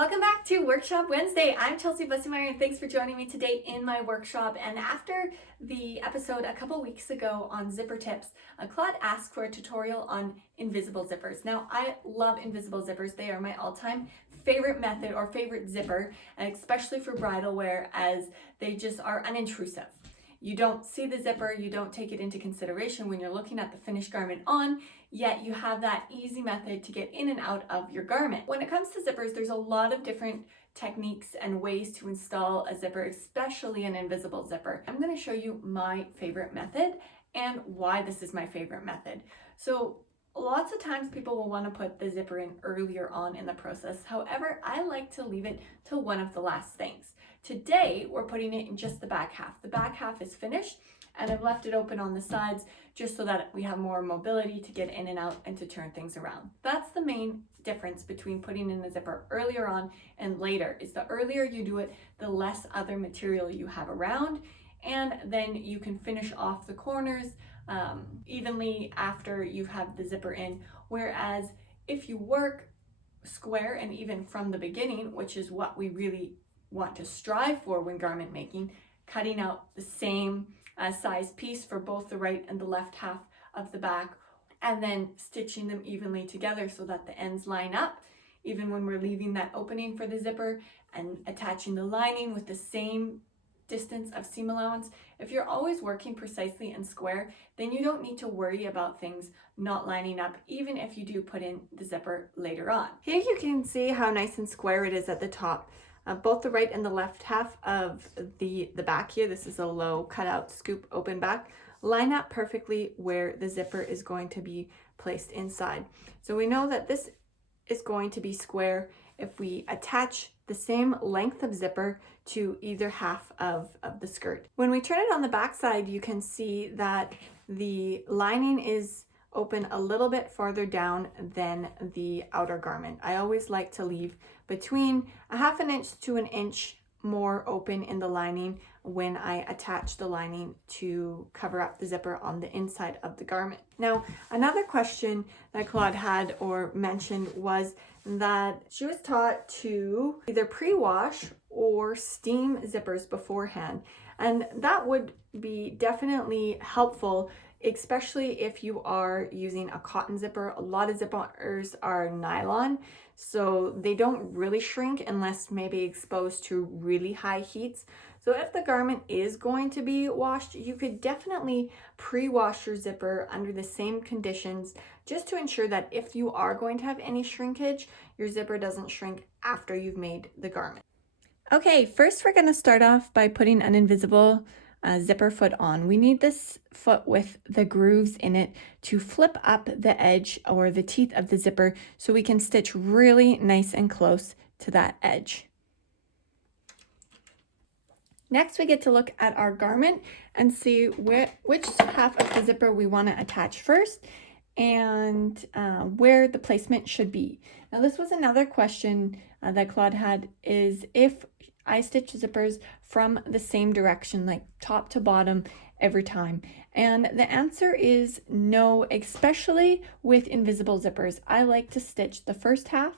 Welcome back to Workshop Wednesday. I'm Chelsea Bussemeyer and thanks for joining me today in my workshop. And after the episode a couple weeks ago on zipper tips, Claude asked for a tutorial on invisible zippers. Now, I love invisible zippers. They are my all-time favorite method or favorite zipper, and especially for bridal wear, as they just are unintrusive. You don't see the zipper, you don't take it into consideration when you're looking at the finished garment on, yet you have that easy method to get in and out of your garment. When it comes to zippers, there's a lot of different techniques and ways to install a zipper, especially an invisible zipper. I'm going to show you my favorite method and why this is my favorite method. So lots of times people will want to put the zipper in earlier on in the process. However, I like to leave it till one of the last things. Today, we're putting it in just the back half. The back half is finished and I've left it open on the sides just so that we have more mobility to get in and out and to turn things around. That's the main difference between putting in the zipper earlier on and later, is the earlier you do it, the less other material you have around, and then you can finish off the corners evenly after you have the zipper in. Whereas if you work square and even from the beginning, which is what we really want to strive for when garment making, cutting out the same size piece for both the right and the left half of the back, and then stitching them evenly together so that the ends line up, even when we're leaving that opening for the zipper, and attaching the lining with the same distance of seam allowance. If you're always working precisely and square, then you don't need to worry about things not lining up, even if you do put in the zipper later on. Here you can see how nice and square it is at the top. Both the right and the left half of the back here, this is a low cutout scoop open back, line up perfectly where the zipper is going to be placed inside. So we know that this is going to be square if we attach the same length of zipper to either half of the skirt. When we turn it on the back side, you can see that the lining is open a little bit farther down than the outer garment. I always like to leave between a half an inch to an inch more open in the lining when I attach the lining to cover up the zipper on the inside of the garment. Now, another question that Claude had or mentioned was that she was taught to either pre-wash or steam zippers beforehand. And that would be definitely helpful, especially if you are using a cotton zipper. A lot of zippers are nylon, so they don't really shrink unless maybe exposed to really high heats. So if the garment is going to be washed, you could definitely pre-wash your zipper under the same conditions, just to ensure that if you are going to have any shrinkage, your zipper doesn't shrink after you've made the garment. Okay, first we're going to start off by putting an invisible zipper foot on. We need this foot with the grooves in it to flip up the edge or the teeth of the zipper so we can stitch really nice and close to that edge. Next, we get to look at our garment and see which half of the zipper we want to attach first and where the placement should be. Now, this was another question that Claude had, is if I stitch zippers from the same direction, like top to bottom every time. And the answer is no, especially with invisible zippers. I like to stitch the first half,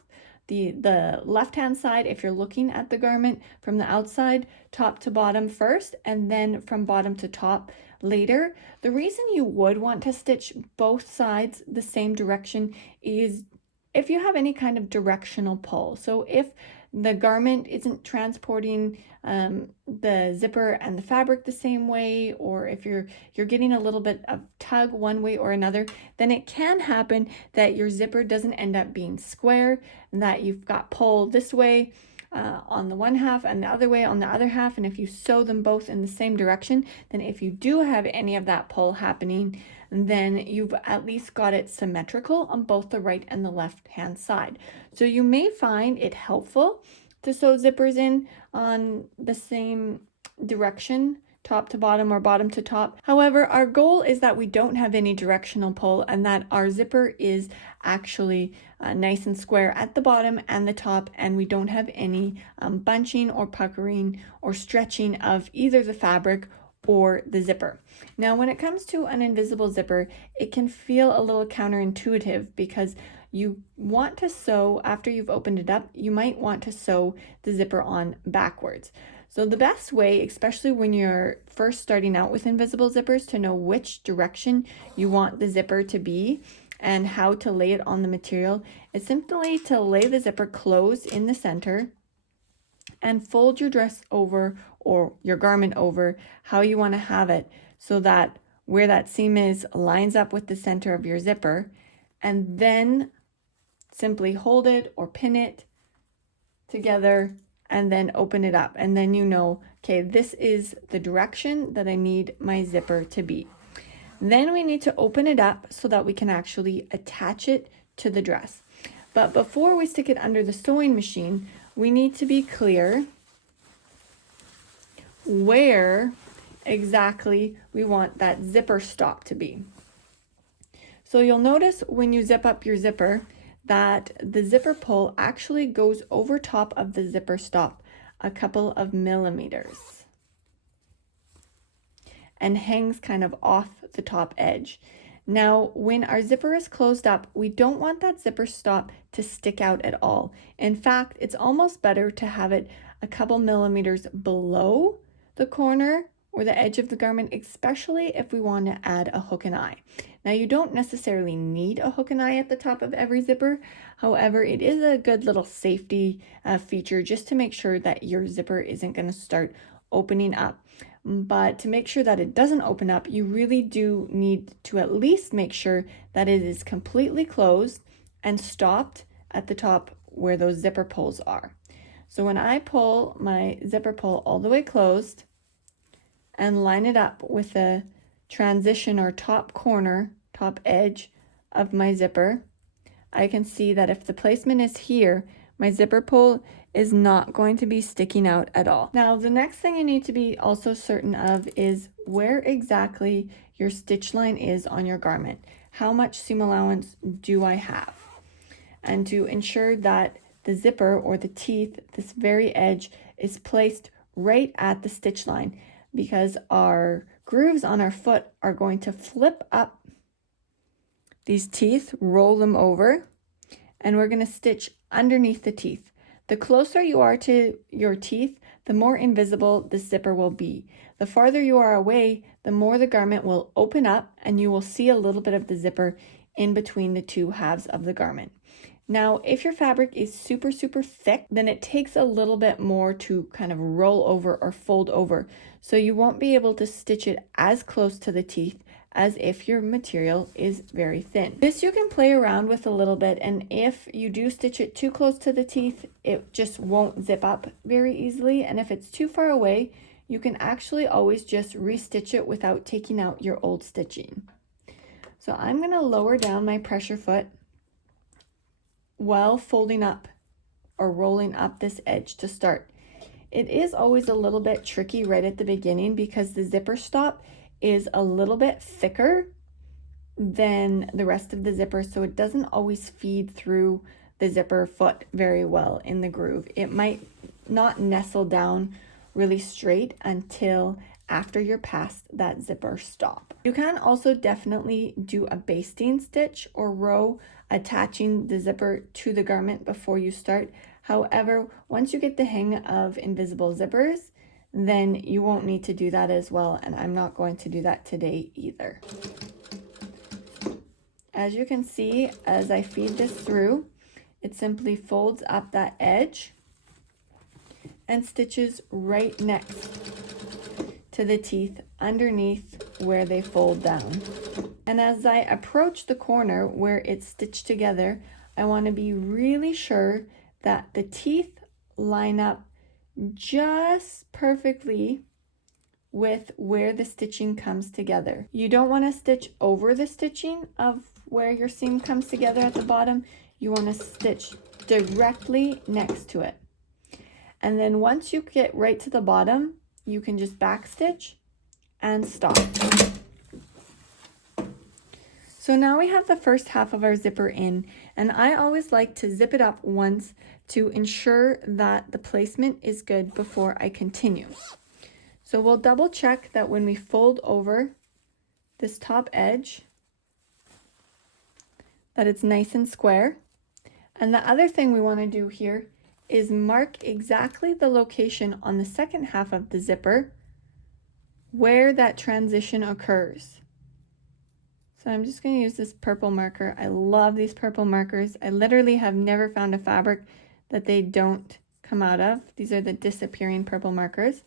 the left-hand side, if you're looking at the garment from the outside, top to bottom first, and then from bottom to top later. The reason you would want to stitch both sides the same direction is if you have any kind of directional pull. So if the garment isn't transporting the zipper and the fabric the same way, or if you're getting a little bit of tug one way or another, then it can happen that your zipper doesn't end up being square, and that you've got pull this way on the one half and the other way on the other half. And if you sew them both in the same direction, then if you do have any of that pull happening, then you've at least got it symmetrical on both the right and the left hand side. So you may find it helpful to sew zippers in on the same direction, top to bottom or bottom to top. However, our goal is that we don't have any directional pull and that our zipper is actually nice and square at the bottom and the top, and we don't have any bunching or puckering or stretching of either the fabric or the zipper. Now, when it comes to an invisible zipper, it can feel a little counterintuitive because you want to sew, after you've opened it up, you might want to sew the zipper on backwards. So the best way, especially when you're first starting out with invisible zippers, to know which direction you want the zipper to be and how to lay it on the material is simply to lay the zipper closed in the center and fold your dress over or your garment over how you want to have it, so that where that seam is lines up with the center of your zipper, and then simply hold it or pin it together and then open it up, and then you know, okay, this is the direction that I need my zipper to be. Then we need to open it up so that we can actually attach it to the dress. But before we stick it under the sewing machine, we need to be clear where exactly we want that zipper stop to be. So you'll notice when you zip up your zipper that the zipper pull actually goes over top of the zipper stop a couple of millimeters and hangs kind of off the top edge. Now, when our zipper is closed up, we don't want that zipper stop to stick out at all. In fact, it's almost better to have it a couple millimeters below the corner or the edge of the garment, especially if we want to add a hook and eye. Now, you don't necessarily need a hook and eye at the top of every zipper. However, it is a good little safety feature just to make sure that your zipper isn't going to start opening up. But to make sure that it doesn't open up, you really do need to at least make sure that it is completely closed and stopped at the top where those zipper pulls are. So when I pull my zipper pull all the way closed and line it up with the transition or top corner, top edge of my zipper, I can see that if the placement is here, my zipper pull is not going to be sticking out at all. Now, the next thing you need to be also certain of is where exactly your stitch line is on your garment. How much seam allowance do I have? And to ensure that the zipper or the teeth, this very edge, is placed right at the stitch line, because our grooves on our foot are going to flip up these teeth, roll them over, and we're going to stitch underneath the teeth. The closer you are to your teeth, the more invisible the zipper will be. The farther you are away, the more the garment will open up and you will see a little bit of the zipper in between the two halves of the garment. Now, if your fabric is super thick, then it takes a little bit more to kind of roll over or fold over. So you won't be able to stitch it as close to the teeth as if your material is very thin. This you can play around with a little bit, and if you do stitch it too close to the teeth, it just won't zip up very easily. And if it's too far away, you can actually always just restitch it without taking out your old stitching. So I'm going to lower down my pressure foot while folding up or rolling up this edge to start. It is always a little bit tricky right at the beginning because the zipper stop is a little bit thicker than the rest of the zipper, so it doesn't always feed through the zipper foot very well in the groove. It might not nestle down really straight until after you're past that zipper stop. You can also definitely do a basting stitch or row attaching the zipper to the garment before you start. However, once you get the hang of invisible zippers, then you won't need to do that as well, and I'm not going to do that today either. As you can see, as I feed this through, it simply folds up that edge and stitches right next to the teeth underneath where they fold down. And as I approach the corner where it's stitched together, I want to be really sure that the teeth line up just perfectly with where the stitching comes together. You don't want to stitch over the stitching of where your seam comes together at the bottom. You want to stitch directly next to it. And then once you get right to the bottom, you can just back stitch and stop. So now we have the first half of our zipper in, and I always like to zip it up once to ensure that the placement is good before I continue. So we'll double check that when we fold over this top edge, that it's nice and square. And the other thing we want to do here is mark exactly the location on the second half of the zipper where that transition occurs. So I'm just going to use this purple marker. I love these purple markers. I literally have never found a fabric that they don't come out of. These are the disappearing purple markers.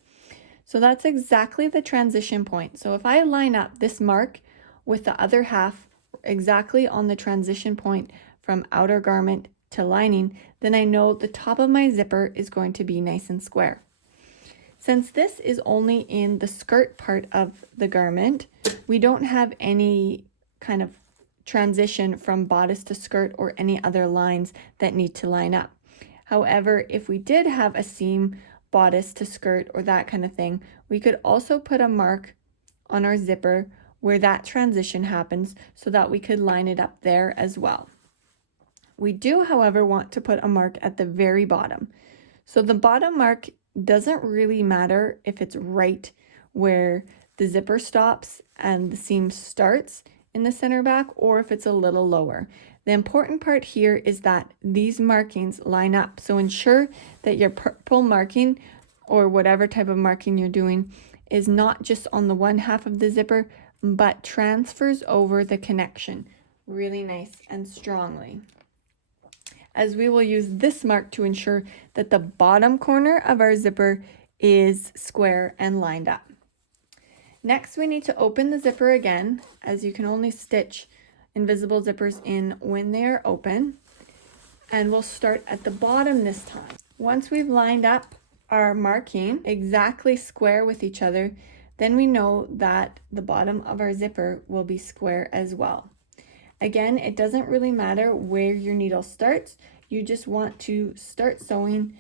So that's exactly the transition point. So if I line up this mark with the other half exactly on the transition point from outer garment to lining, then I know the top of my zipper is going to be nice and square. Since this is only in the skirt part of the garment, we don't have any kind of transition from bodice to skirt or any other lines that need to line up. However, if we did have a seam bodice to skirt or that kind of thing, we could also put a mark on our zipper where that transition happens so that we could line it up there as well. We do, however, want to put a mark at the very bottom. So the bottom mark doesn't really matter if it's right where the zipper stops and the seam starts in the center back, or if it's a little lower. The important part here is that these markings line up. So ensure that your purple marking or whatever type of marking you're doing is not just on the one half of the zipper, but transfers over the connection really nice and strongly, as we will use this mark to ensure that the bottom corner of our zipper is square and lined up. Next, we need to open the zipper again, as you can only stitch invisible zippers in when they are open. And we'll start at the bottom this time. Once we've lined up our marking exactly square with each other, then we know that the bottom of our zipper will be square as well. Again, it doesn't really matter where your needle starts. You just want to start sewing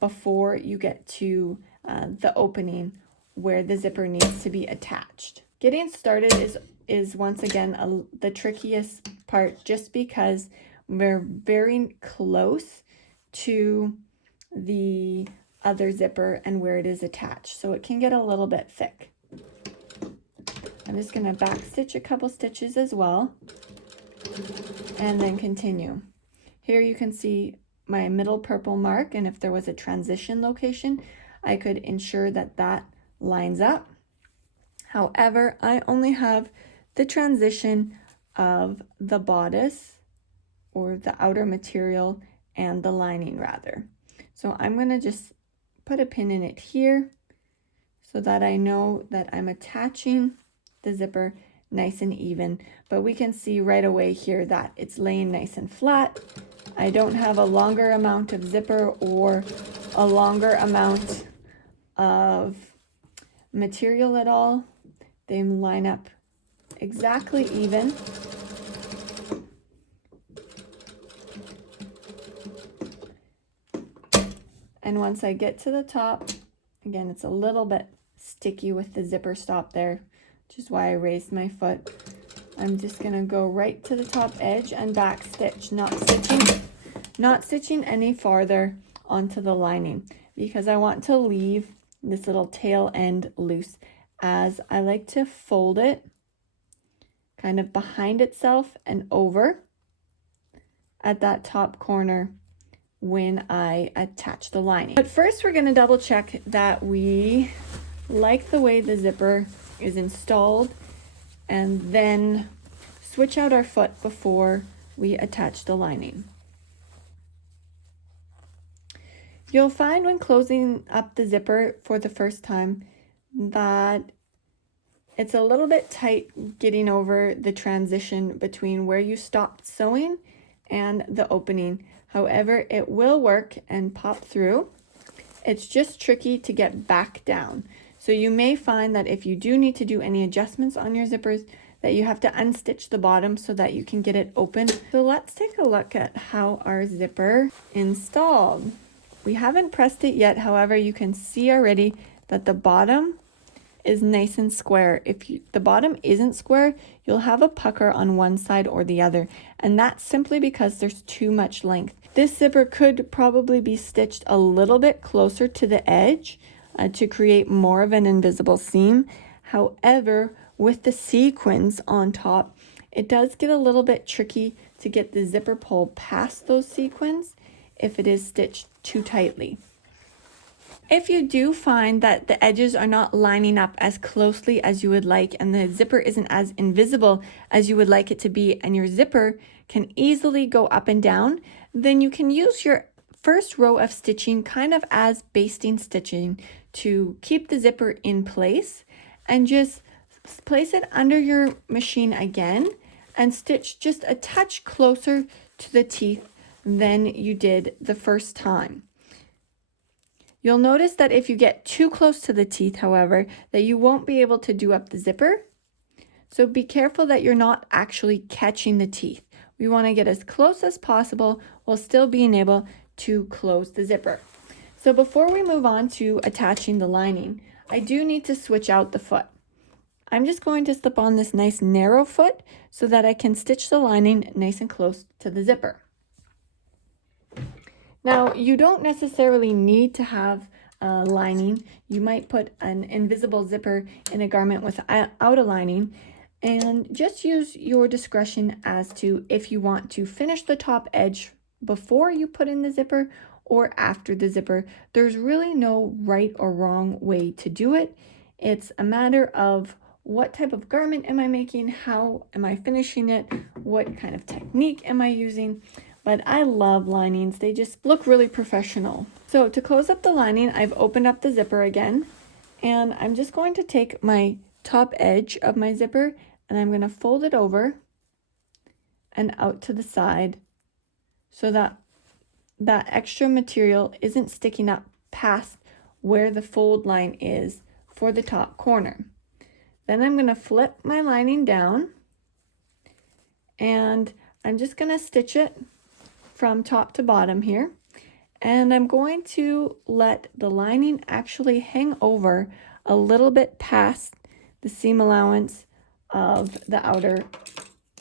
before you get to the opening where the zipper needs to be attached. Getting started is once again the trickiest part, just because we're very close to the other zipper and where it is attached, so it can get a little bit thick. I'm just going to back stitch a couple stitches as well and then continue. Here you can see my middle purple mark, and if there was a transition location, I could ensure that that lines up. However, I only have the transition of the bodice or the outer material and the lining rather. So I'm going to just put a pin in it here so that I know that I'm attaching the zipper nice and even, but we can see right away here that it's laying nice and flat. I don't have a longer amount of zipper or a longer amount of material at all. They line up exactly even. And once I get to the top, again, it's a little bit sticky with the zipper stop there, which is why I raised my foot. I'm just gonna go right to the top edge and back stitch, not stitching any farther onto the lining, because I want to leave this little tail end loose, as I like to fold it kind of behind itself and over at that top corner when I attach the lining. But first we're going to double check that we like the way the zipper is installed, and then switch out our foot before we attach the lining. You'll find when closing up the zipper for the first time that it's a little bit tight getting over the transition between where you stopped sewing and the opening. However, it will work and pop through. It's just tricky to get back down. So you may find that if you do need to do any adjustments on your zippers, that you have to unstitch the bottom so that you can get it open. So let's take a look at how our zipper installed. We haven't pressed it yet, however, you can see already that the bottom is nice and square. If the bottom isn't square, you'll have a pucker on one side or the other, and that's simply because there's too much length. This zipper could probably be stitched a little bit closer to the edge to create more of an invisible seam. However, with the sequins on top, It does get a little bit tricky to get the zipper pull past those sequins if it is stitched too tightly. If you do find that the edges are not lining up as closely as you would like and the zipper isn't as invisible as you would like it to be and your zipper can easily go up and down, then you can use your first row of stitching kind of as basting stitching to keep the zipper in place, and just place it under your machine again and stitch just a touch closer to the teeth than you did the first time. You'll notice that if you get too close to the teeth, however, that you won't be able to do up the zipper. So be careful that you're not actually catching the teeth. We want to get as close as possible while still being able to close the zipper. So before we move on to attaching the lining, I do need to switch out the foot. I'm just going to slip on this nice narrow foot so that I can stitch the lining nice and close to the zipper. Now, you don't necessarily need to have a lining. You might put an invisible zipper in a garment without a lining, and just use your discretion as to if you want to finish the top edge before you put in the zipper or after the zipper. There's really no right or wrong way to do it. It's a matter of what type of garment am I making, how am I finishing it, what kind of technique am I using. But I love linings. They just look really professional. So to close up the lining, I've opened up the zipper again, and I'm just going to take my top edge of my zipper and I'm going to fold it over and out to the side so that that extra material isn't sticking up past where the fold line is for the top corner. Then I'm going to flip my lining down and I'm just going to stitch it from top to bottom here, and I'm going to let the lining actually hang over a little bit past the seam allowance of the outer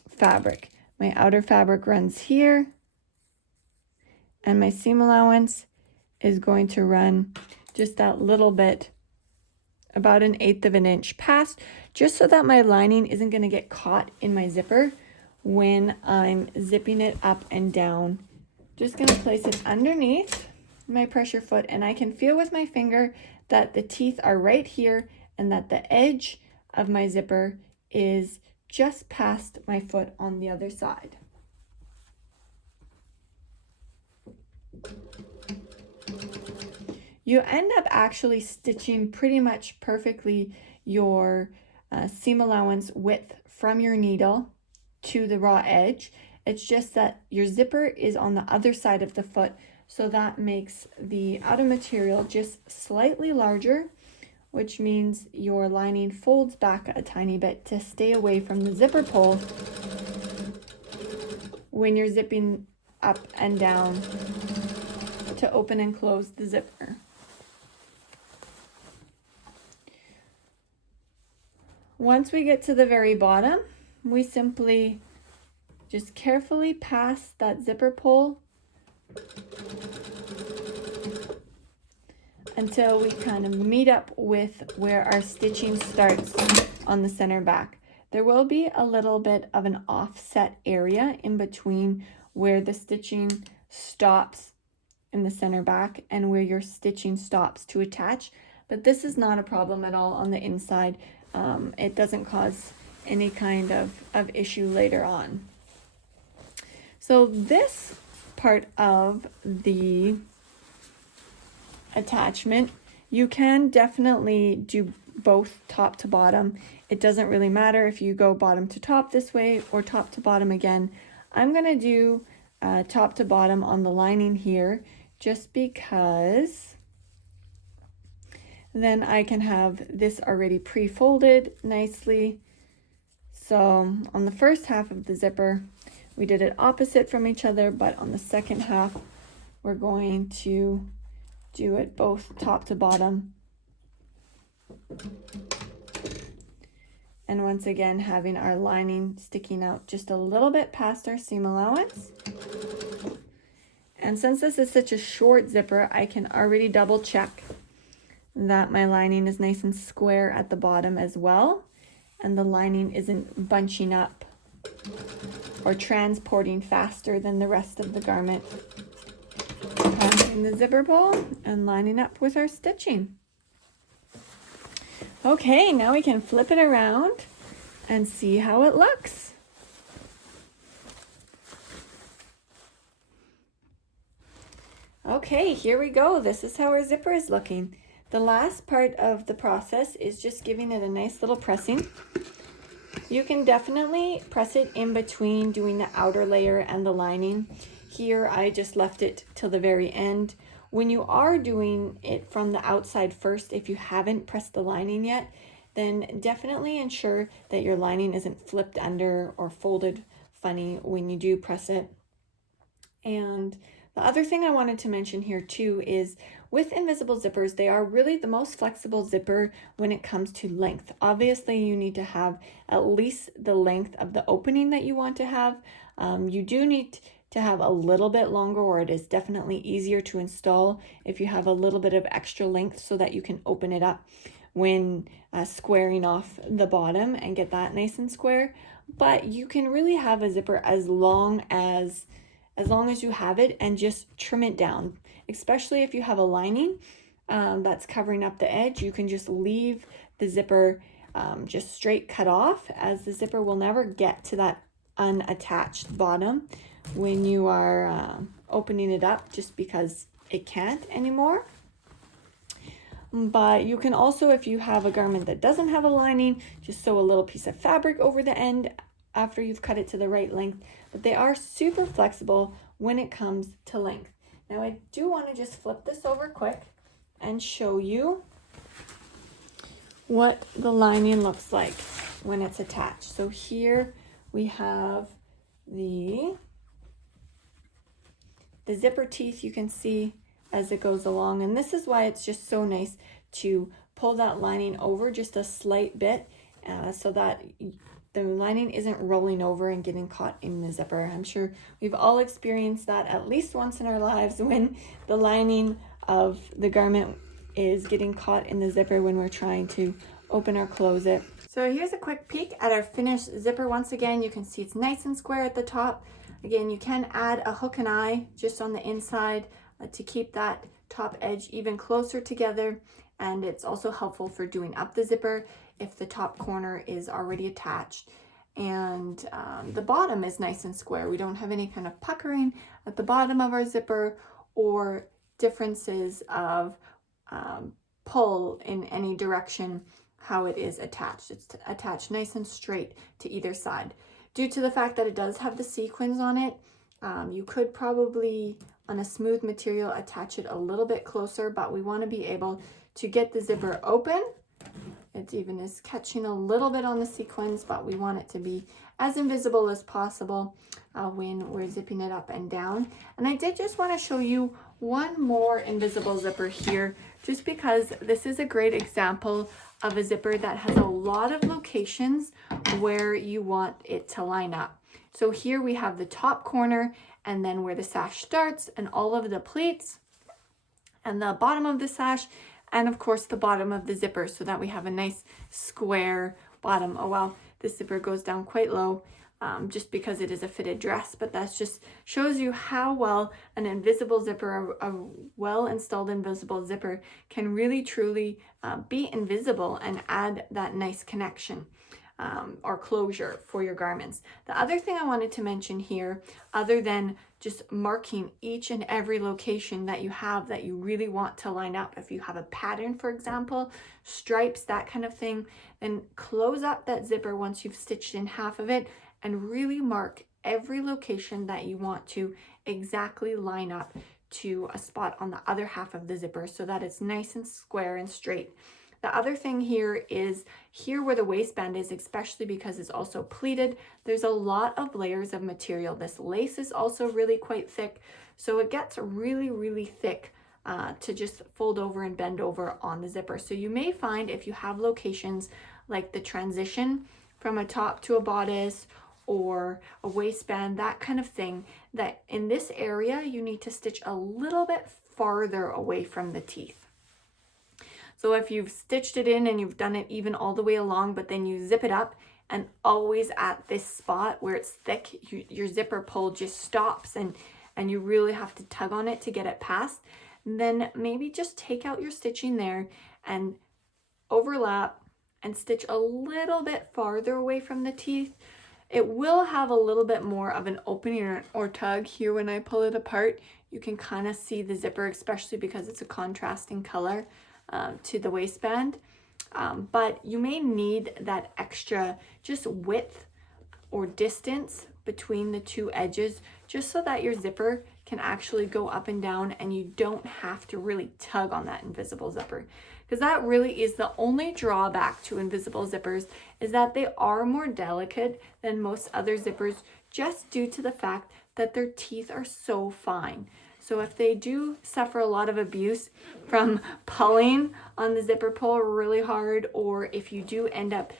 fabric. My outer fabric runs here, and my seam allowance is going to run just that little bit, about 1/8 of an inch past, just so that my lining isn't going to get caught in my zipper when I'm zipping it up and down. Just going to place it underneath my pressure foot, and I can feel with my finger that the teeth are right here and that the edge of my zipper is just past my foot on the other side. You end up actually stitching pretty much perfectly your seam allowance width from your needle to the raw edge. It's just that your zipper is on the other side of the foot, so that makes the outer material just slightly larger, which means your lining folds back a tiny bit to stay away from the zipper pull when you're zipping up and down to open and close the zipper. Once we get to the very bottom, we simply just carefully pass that zipper pull until we kind of meet up with where our stitching starts on the center back. There will be a little bit of an offset area in between where the stitching stops in the center back and where your stitching stops to attach, but this is not a problem at all on the inside. It doesn't cause any kind of issue later on. So this part of the attachment, you can definitely do both top to bottom. It doesn't really matter if you go bottom to top this way or top to bottom again. I'm going to do top to bottom on the lining here just because then I can have this already pre-folded nicely. So on the first half of the zipper, we did it opposite from each other, but on the second half, we're going to do it both top to bottom. And once again, having our lining sticking out just a little bit past our seam allowance. And since this is such a short zipper, I can already double check that my lining is nice and square at the bottom as well, and the lining isn't bunching up or transporting faster than the rest of the garment. Passing the zipper pull and lining up with our stitching. Okay, now we can flip it around and see how it looks. Okay, here we go. This is how our zipper is looking. The last part of the process is just giving it a nice little pressing. You can definitely press it in between doing the outer layer and the lining. Here I just left it till the very end. When you are doing it from the outside first, if you haven't pressed the lining yet, then definitely ensure that your lining isn't flipped under or folded funny when you do press it. And the other thing I wanted to mention here too is with invisible zippers, they are really the most flexible zipper when it comes to length. Obviously, you need to have at least the length of the opening that you want to have. You do need to have a little bit longer, or it is definitely easier to install if you have a little bit of extra length so that you can open it up when squaring off the bottom and get that nice and square. But you can really have a zipper as long as you have it, and just trim it down. Especially if you have a lining that's covering up the edge, you can just leave the zipper just straight cut off, as the zipper will never get to that unattached bottom when you are opening it up, just because it can't anymore. But you can also, if you have a garment that doesn't have a lining, just sew a little piece of fabric over the end after you've cut it to the right length. But they are super flexible when it comes to length. Now I do want to just flip this over quick and show you what the lining looks like when it's attached. So here we have the zipper teeth, you can see as it goes along, and this is why it's just so nice to pull that lining over just a slight bit so that the lining isn't rolling over and getting caught in the zipper. I'm sure we've all experienced that at least once in our lives, when the lining of the garment is getting caught in the zipper when we're trying to open or close it. So here's a quick peek at our finished zipper. Once again, you can see it's nice and square at the top. Again, you can add a hook and eye just on the inside to keep that top edge even closer together, and it's also helpful for doing up the zipper if the top corner is already attached. And the bottom is nice and square. We don't have any kind of puckering at the bottom of our zipper or differences of pull in any direction how it is attached. It's attached nice and straight to either side. Due to the fact that it does have the sequins on it, you could probably, on a smooth material, attach it a little bit closer, but we want to be able to get the zipper open. It even is catching a little bit on the sequins, but we want it to be as invisible as possible when we're zipping it up and down. And I did just want to show you one more invisible zipper here, just because this is a great example of a zipper that has a lot of locations where you want it to line up. So here we have the top corner, and then where the sash starts, and all of the pleats, and the bottom of the sash, and of course the bottom of the zipper, so that we have a nice square bottom. Oh well, the zipper goes down quite low just because it is a fitted dress, but that just shows you how well an invisible zipper, a well installed invisible zipper, can really truly be invisible and add that nice connection or closure for your garments. The other thing I wanted to mention here, other than just marking each and every location that you have that you really want to line up, if you have a pattern, for example, stripes, that kind of thing, then close up that zipper once you've stitched in half of it and really mark every location that you want to exactly line up to a spot on the other half of the zipper so that it's nice and square and straight. The other thing here is here where the waistband is, especially because it's also pleated, there's a lot of layers of material. This lace is also really quite thick, so it gets really, really thick to just fold over and bend over on the zipper. So you may find if you have locations like the transition from a top to a bodice or a waistband, that kind of thing, that in this area you need to stitch a little bit farther away from the teeth. So if you've stitched it in and you've done it even all the way along, but then you zip it up and always at this spot where it's thick, your zipper pull just stops and you really have to tug on it to get it past, then maybe just take out your stitching there and overlap and stitch a little bit farther away from the teeth. It will have a little bit more of an opening or tug here when I pull it apart. You can kind of see the zipper, especially because it's a contrasting color to the waistband. But you may need that extra just width or distance between the two edges, just so that your zipper can actually go up and down and you don't have to really tug on that invisible zipper. Because that really is the only drawback to invisible zippers, is that they are more delicate than most other zippers, just due to the fact that their teeth are so fine. So if they do suffer a lot of abuse from pulling on the zipper pull really hard, or if you do end up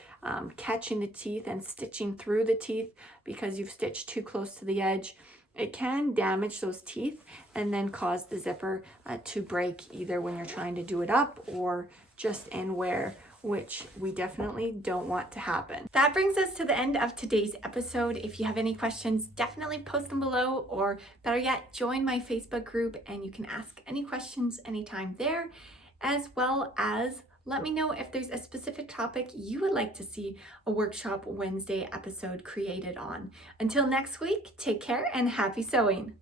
catching the teeth and stitching through the teeth because you've stitched too close to the edge, it can damage those teeth and then cause the zipper to break, either when you're trying to do it up or just in wear, which we definitely don't want to happen. That brings us to the end of today's episode. If you have any questions, definitely post them below, or better yet, join my Facebook group and you can ask any questions anytime there, as well as let me know if there's a specific topic you would like to see a Workshop Wednesday episode created on. Until next week, take care and happy sewing!